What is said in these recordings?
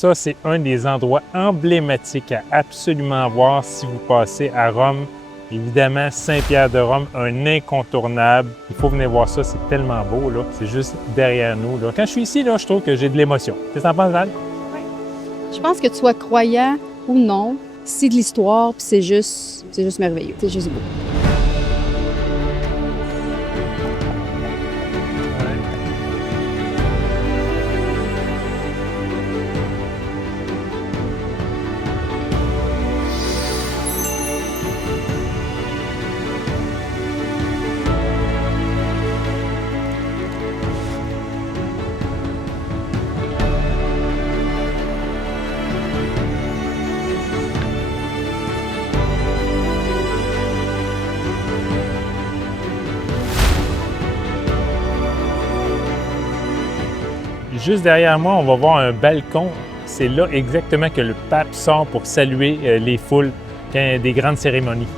ça, c'est un des endroits emblématiques à absolument voir si vous passez à Rome. Évidemment, Saint-Pierre de Rome, un incontournable. Il faut venir voir ça, c'est tellement beau, là. C'est juste derrière nous, là. Quand je suis ici, là, je trouve que j'ai de l'émotion. Qu'est-ce que t'en penses, Val? Oui. Je pense que tu sois croyant ou non, c'est de l'histoire, puis c'est juste merveilleux. C'est juste beau. Juste derrière moi, on va voir un balcon. C'est là exactement que le pape sort pour saluer les foules quand il y a des grandes cérémonies.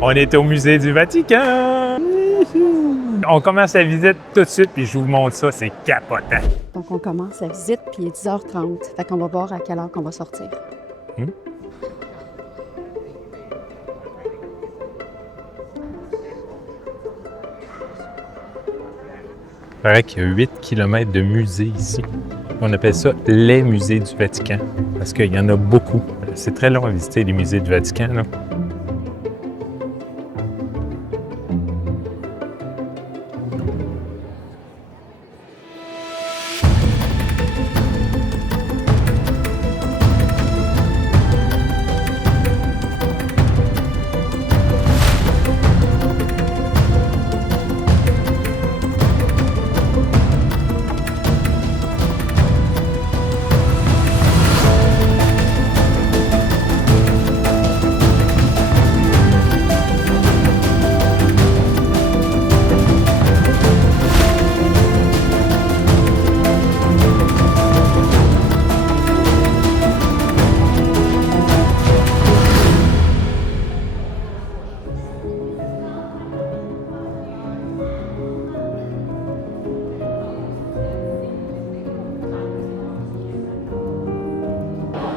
On est au musée du Vatican! On commence la visite tout de suite, puis je vous montre ça, c'est capotant. Donc, on commence la visite, puis il est 10h30. Fait qu'on va voir à quelle heure qu'on va sortir. Il paraît qu'il y a 8 km de musées ici. On appelle ça les musées du Vatican, parce qu'il y en a beaucoup. C'est très long à visiter les musées du Vatican, là.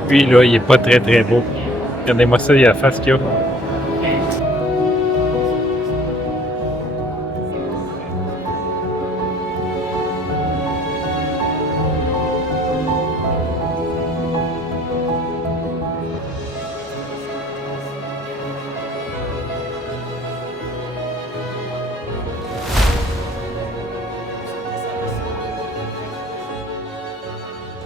Puis là, il est pas très beau. Regardez-moi ça, il y a la face qu'il y a.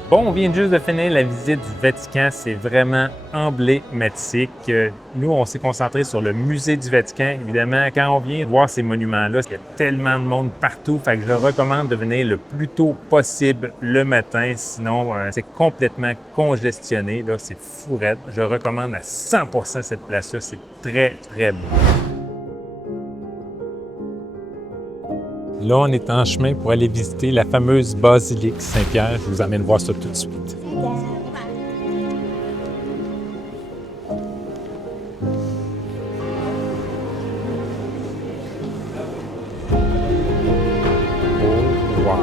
Bon, on vient juste de finir la visite du Vatican. C'est vraiment emblématique. Nous, on s'est concentré sur le musée du Vatican. Évidemment, quand on vient voir ces monuments-là, il y a tellement de monde partout. Fait que je recommande de venir le plus tôt possible le matin. Sinon, c'est complètement congestionné. Là, c'est fou raide. Je recommande à 100% cette place-là. C'est très beau. Là, on est en chemin pour aller visiter la fameuse basilique Saint-Pierre. Je vous emmène voir ça tout de suite. Oh, wow!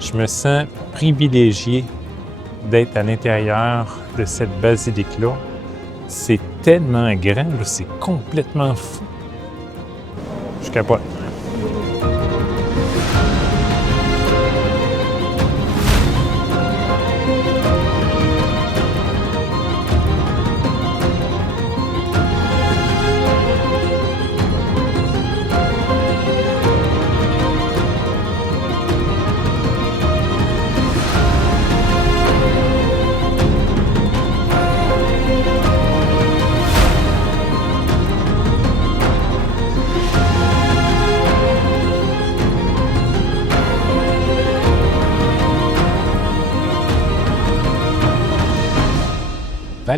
Je me sens privilégié d'être à l'intérieur de cette basilique-là. C'est tellement grand, là, c'est complètement fou. Je capote.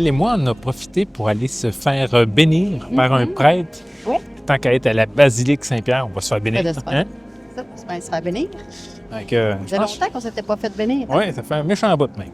Elle et moi, on a profité pour aller se faire bénir par un prêtre. Ouais. Tant qu'à être à la basilique Saint-Pierre, on va se faire bénir. Ça, Hein? Ça, c'est bien se faire bénir. Fait que, Ça je faisait pense- longtemps qu'on s'était pas fait bénir. Oui, ça fait un méchant bout même.